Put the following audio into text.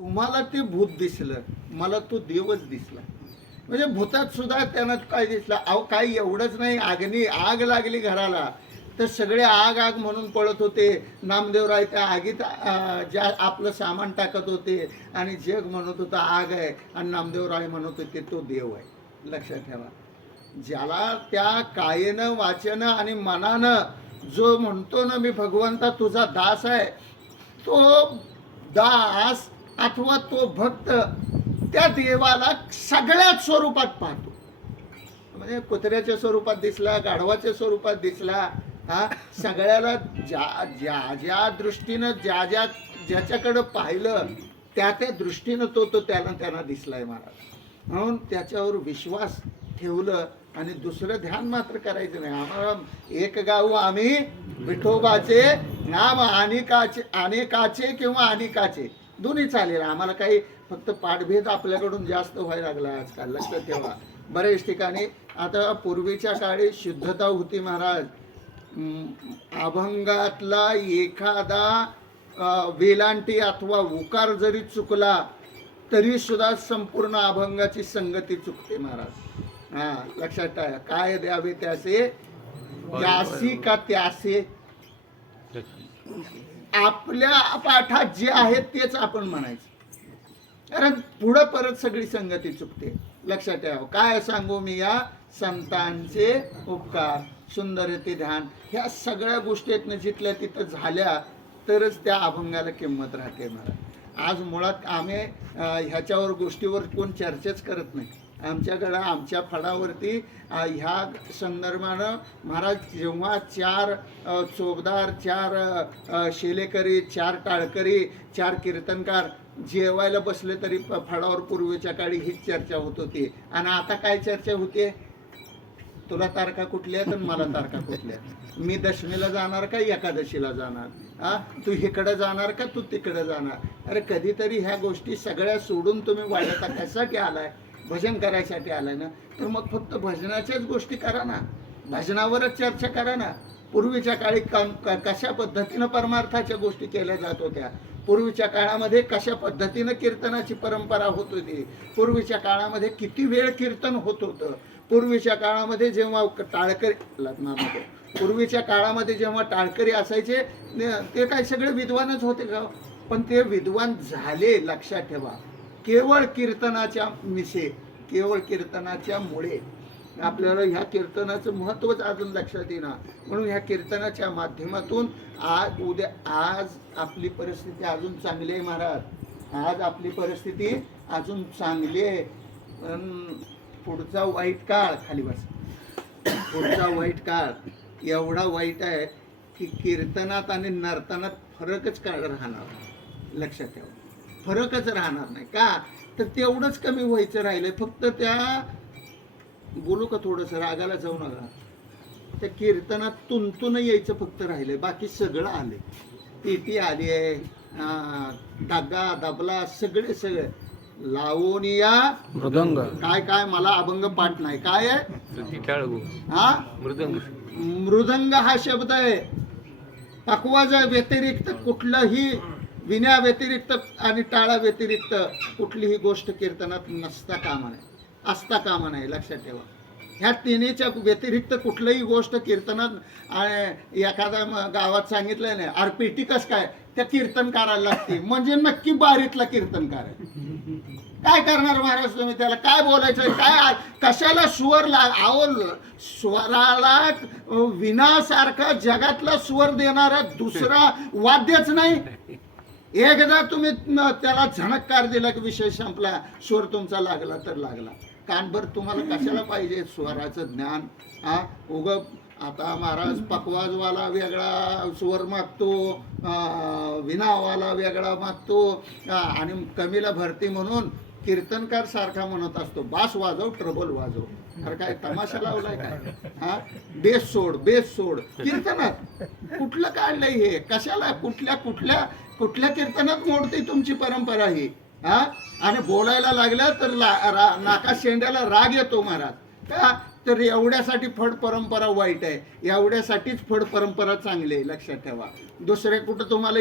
तुम्हाला ते भूत दिसलं मला तो देवच दिसला. म्हणजे भूतात सुद्धा त्यांना काय दिसला? अहो काय एवढंच नाही आगनी आग लागली घराला. तर सगळे आग आग म्हणून पळत होते. नामदेवराय त्या आगीत ज्या आपलं सामान टाकत होते आणि जग म्हणत होतं आग आहे. आणि नामदेवराय म्हणत होते तो देव आहे. लक्षात ठेवा. ज्याला त्या कायेनं वाचनं आणि मनानं जो म्हणतो ना मी भगवंता तुझा दास आहे तो दास अथवा तो भक्त त्या देवाला सगळ्याच स्वरूपात पाहतो. म्हणजे कुत्र्याच्या स्वरूपात दिसला गाढवाच्या स्वरूपात दिसला हा सगळ्याला ज्या ज्या ज्या दृष्टीनं ज्या ज्या ज्याच्याकडं पाहिलं त्या त्या दृष्टीनं तो तो त्याला त्यांना दिसलाय महाराज. म्हणून त्याच्यावर विश्वास ठेवलं आणि दुसरं ध्यान मात्र करायचं नाही. आम्हाला एक गाव आम्ही विठोबाचे नाम अनेकाचे अनेकाचे किंवा अनेकाचे. दोन्ही चालेल. आम्हाला काही फक्त पाठभेद आपल्याकडून जास्त व्हायला लागला आजकाल लक्षात ठेवा. बरेच ठिकाणी आता पूर्वीच्या काळी शुद्धता होती महाराज. अभंगातला एखादा वेलांटी अथवा उकार जरी चुकला तरी सुद्धा संपूर्ण अभंगाची संगती चुकते महाराज. हा लक्षात ठेवा. काय द्यावे त्याचे? त्यासी का त्यासे. आपल्या पाठात जे आहे तेच आपण म्हणायचं. कारण पुढं परत सगळी संगती चुकते. लक्षात ठेवा काय सांगू मी या संतांचे उपकार सुंदर ते ध्यान. ह्या सगळ्या गोष्टी आहेत ना जिथल्या तिथं झाल्या तरच त्या अभंगाला किंमत राहते मला. आज मुळात आम्ही ह्याच्यावर गोष्टीवर कोण चर्चाच करत नाही. आमच्याकडं आमच्या फडावरती ह्या संदर्भानं महाराज जेव्हा चार चोबदार चार शेलेकरी चार टाळकरी चार कीर्तनकार जेवायला बसले तरी फळावर फडावर पूर्वीच्या काळी हीच चर्चा होत होती. आणि आता काय चर्चा होते तुला तारखा कुठल्या आहेत आणि मला तारखा कुठल्या मी दशमीला जाणार का एकादशीला जाणार? हा तू इकडं जाणार का तू तिकडं जाणार? अरे कधीतरी ह्या गोष्टी सगळ्या सोडून तुम्ही वाढता कशासाठी आलाय? भजन करायसाठी आलाय ना तर मग फक्त भजनाच्याच गोष्टी करा ना. भजनावरच चर्चा करा ना. पूर्वीच्या काळी काम कशा पद्धतीनं परमार्थाच्या गोष्टी केल्या जात होत्या? पूर्वीच्या काळामध्ये कशा पद्धतीनं कीर्तनाची परंपरा होत होती? पूर्वीच्या काळामध्ये किती वेळ कीर्तन होत होतं? पूर्वीच्या काळामध्ये जेव्हा क- टाळकरी लग्नामध्ये. पूर्वीच्या काळामध्ये जेव्हा टाळकरी असायचे ते काय सगळे विद्वानच होते का? पण ते विद्वान झाले लक्षात ठेवा. केवळ कीर्तनाच्या मिसे केवळ कीर्तनाच्या मुळे. आपल्याला ह्या कीर्तनाचं महत्त्वच अजून लक्षात येणार म्हणून ह्या कीर्तनाच्या माध्यमातून आज उद्या आज आपली परिस्थिती अजून चांगली आहे महाराज. आज आपली परिस्थिती अजून चांगली आहे. पण पुढचा वाईट काळ खाली बस. पुढचा वाईट काळ एवढा वाईट आहे की कीर्तनात आणि नर्तनात फरकच काळ राहणार. लक्षात ठेवा. फरकच राहणार नाही. का? तर तेवढंच कमी व्हायचं राहिलंय. फक्त त्या बोलू का थोडंसं? रागाला जाऊ नका. त्या कीर्तनात तुंतून यायचं फक्त राहिलंय. बाकी सगळं आले पेटी आली आहे. डग्गा दबला सगळे सगळे. लावोनिया मृदंग. काय काय? मला अभंग पाठ नाही. काय आहे? हा? मृदंग. मृदंग हा शब्द आहे. पकवाज व्यतिरिक्त कुठलंही विण्या व्यतिरिक्त आणि टाळा व्यतिरिक्त कुठलीही गोष्ट कीर्तनात नसता कामा नये असता कामा नये लक्षात ठेवा. ह्या तिन्हीच्या व्यतिरिक्त कुठलीही गोष्ट कीर्तनात एखाद्या गावात सांगितलं नाही आर पेटी कस काय? त्या कीर्तनकाराला लागते. म्हणजे नक्की बारीतला कीर्तनकार आहे. काय करणार महाराज तुम्ही? त्याला काय बोलायचं काय कशाला स्वर ला अहो स्वराला विनासारखं विनासारखा जगातला स्वर देणारा दुसरा वाद्यच नाही. एकदा तुम्ही त्याला झणक्कार दिला की विषय संपला स्वर तुमचा लागला तर लागला. कानभर तुम्हाला कशाला पाहिजे? स्वराचं ज्ञान हा? उग आता महाराज पकवाजवाला वेगळा स्वर मागतो विनावाला वेगळा मागतो आणि कमीला भरती म्हणून कीर्तनकार सारखा म्हणत असतो बास वाजव ट्रबल वाजव. अरे काय तमाशा लावलाय काय? हा? बेस सोड बेस सोड. कीर्तनात. कुठलं काढलंय हे? कशाला? कुठल्या कुठल्या कुठल्या कीर्तनात मोडते तुमची परंपरा ही? हा? आणि बोलायला लागलं तर ला- रा- नाका शेंड्याला राग येतो महाराज. का? तर एवढ्यासाठी फड परंपरा वाईट आहे. एवढ्यासाठीच फड परंपरा चांगली आहे लक्षात ठेवा. दुसरे कुठं तुम्हाला